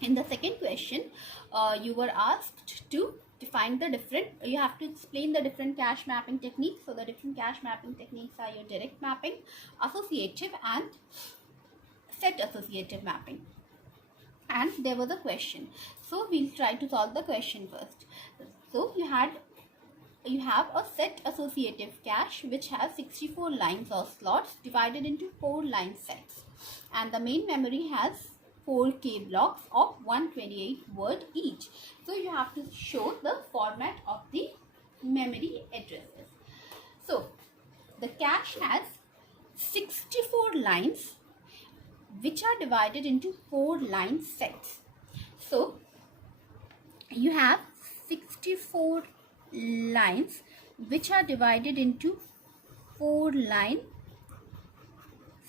In the second question, you were asked to define the different, you have to explain the different cache mapping techniques. So the different cache mapping techniques are your direct mapping, associative, and set associative mapping. And there was a question, so we'll try to solve the question first. So you have a set associative cache which has 64 lines or slots divided into 4 line sets, and the main memory has 4K blocks of 128 word each. So you have to show the format of the memory addresses. So the cache has 64 lines which are divided into 4 line sets. So you have 64 lines which are divided into 4 line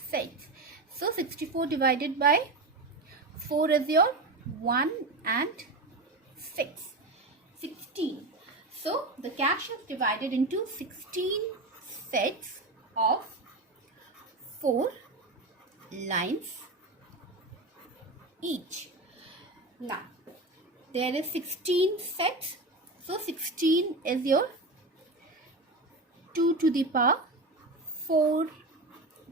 sets. So 64 divided by 4 is your 1 and 6, 16. So the cache is divided into 16 sets of 4 lines each. Now there is 16 sets, so 16 is your 2 to the power 4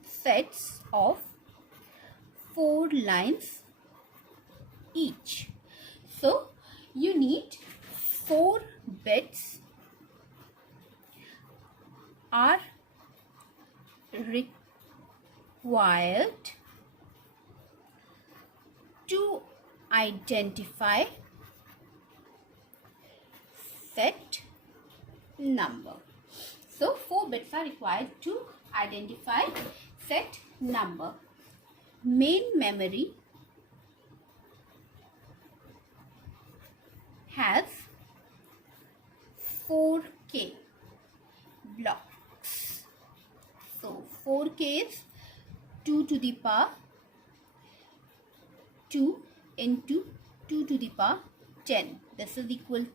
sets of 4 lines each. So you need 4 bits are required to identify set number. So 4 bits are required to identify set number. Main memory has 4K blocks. So 4K is 2 to the power 2 into 2 to the power 10. This is equal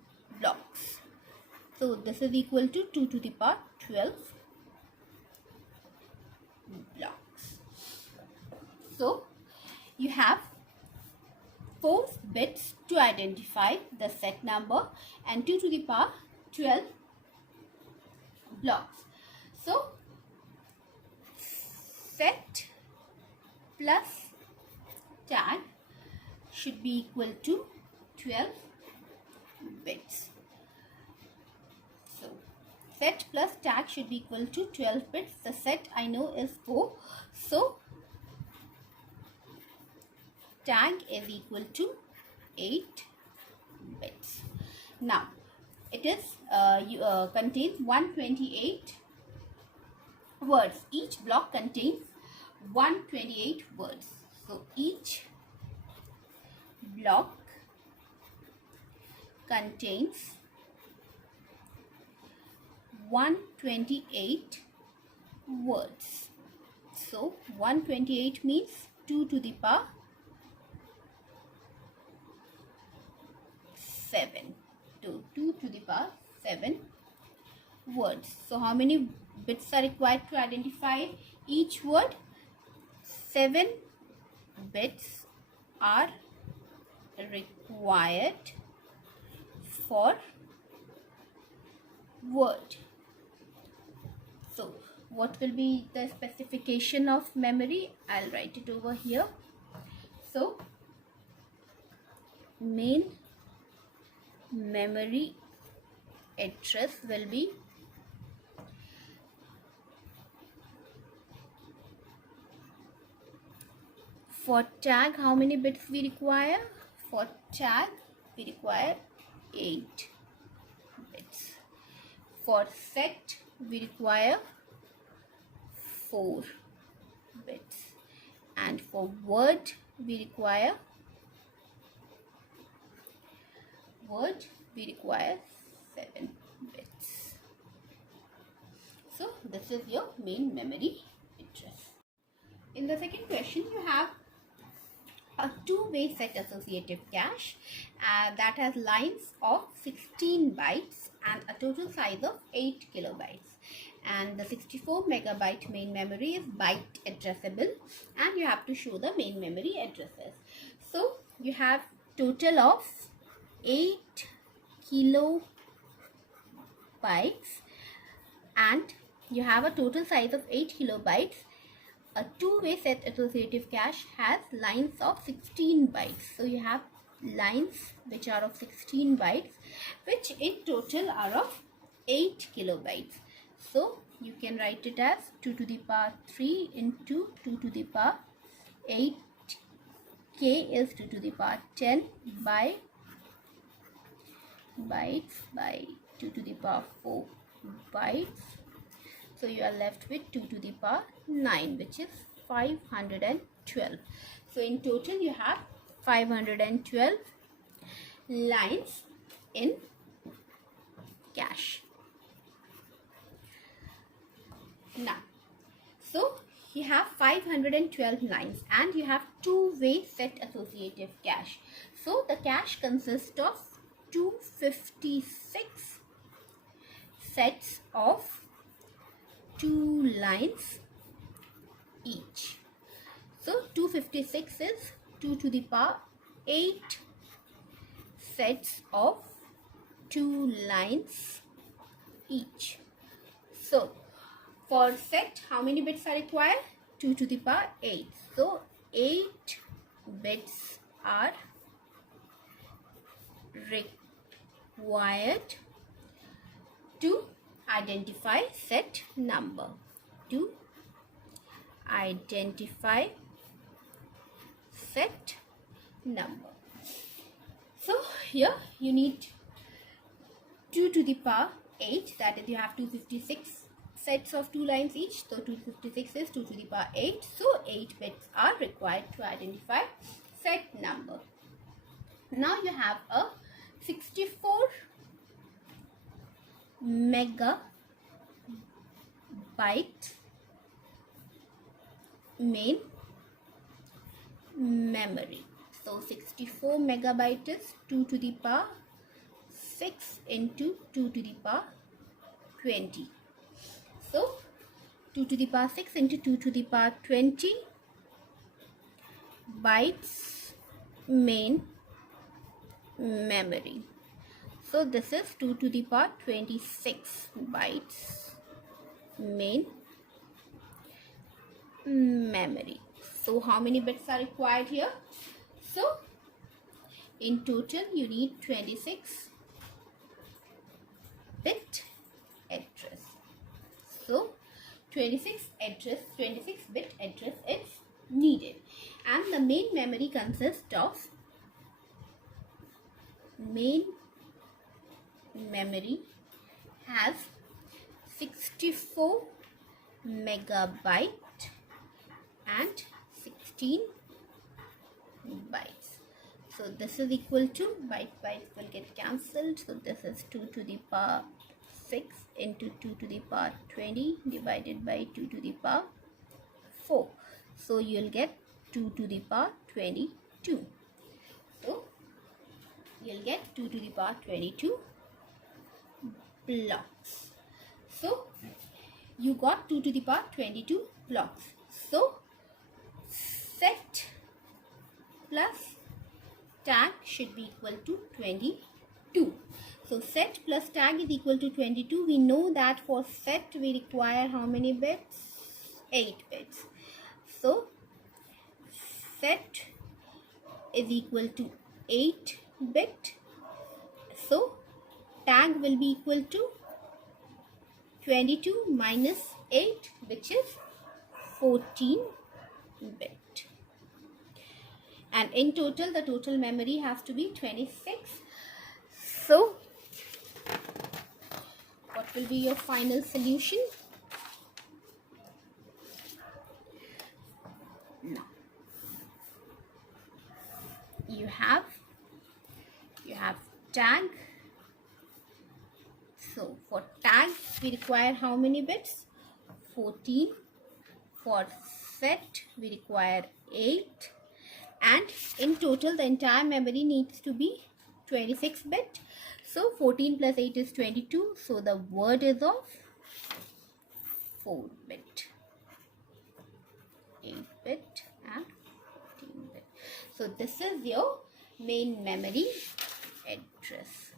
blocks. So this is equal to 2 to the power 12 blocks. So you have 4 bits to identify the set number and 2 to the power 12 blocks. So set plus tag should be equal to 12 bits. So set plus tag should be equal to 12 bits. The set I know is 4. So tag is equal to 8 bits. Now it is contains 128 words. Each block contains 128 words. So each block contains 128 words. So 128 means 2 to the power 7. 2 to the power 7 words. So how many bits are required to identify each word? 7 bits are required for word. So what will be the specification of memory? I'll write it over here. So main memory address will be for tag. How many bits we require? For tag we require 8 bits. For set we require 4 bits, and for word we require 7 bits. So this is your main memory address. In the second question, you have a two-way set associative cache that has lines of 16 bytes and a total size of 8 kilobytes. And the 64 megabyte main memory is byte addressable, and you have to show the main memory addresses. So you have total of 8 kilobytes, and you have a total size of 8 kilobytes. A two-way set associative cache has lines of 16 bytes. So you have lines which are of 16 bytes, which in total are of 8 kilobytes. So you can write it as 2 to the power 3 into 2 to the power 8. K is 2 to the power 10 by bytes by 2 to the power 4 bytes. So you are left with 2 to the power 9, which is 512. So in total you have 512 lines in cache. Now, so you have 512 lines and you have two-way set associative cache. So the cache consists of 256 sets of 2 lines each. So 256 is 2 to the power 8 sets of 2 lines each. So for set, how many bits are required? 2 to the power 8. So 8 bits are required to identify set number. To identify set number. So here you need 2 to the power 8, that is you have 256 sets of 2 lines each. So 256 is 2 to the power 8. So 8 bits are required to identify set number. Now you have a 64 megabyte main memory. So 64 megabyte is 2 to the power 6 into 2 to the power 20. So 2 to the power 6 into 2 to the power 20 bytes main memory. So this is 2 to the power 26 bytes main memory. So how many bits are required here? So in total you need 26 bit address. So 26 bit address is needed, and the main memory consists of main memory has 64 megabyte and 16 bytes. So this is equal to, bytes will get cancelled. So this is 2 to the power 6 into 2 to the power 20 divided by 2 to the power 4. So you'll get 2 to the power 22. So you'll get 2 to the power 22 blocks. So you got 2 to the power 22 blocks. So set plus tag should be equal to 22. So set plus tag is equal to 22. We know that for set we require how many bits? 8 bits. So set is equal to 8 bit. So tag will be equal to 22 minus 8, which is 14 bit. And in total, the total memory has to be 26. So what will be your final solution? Now you have tag. So for tag we require how many bits? 14. For set we require 8. And in total the entire memory needs to be 26 bit. So 14 plus 8 is 22. So the word is of 4 bit, 8 bit and 14 bit. So this is your main memory address.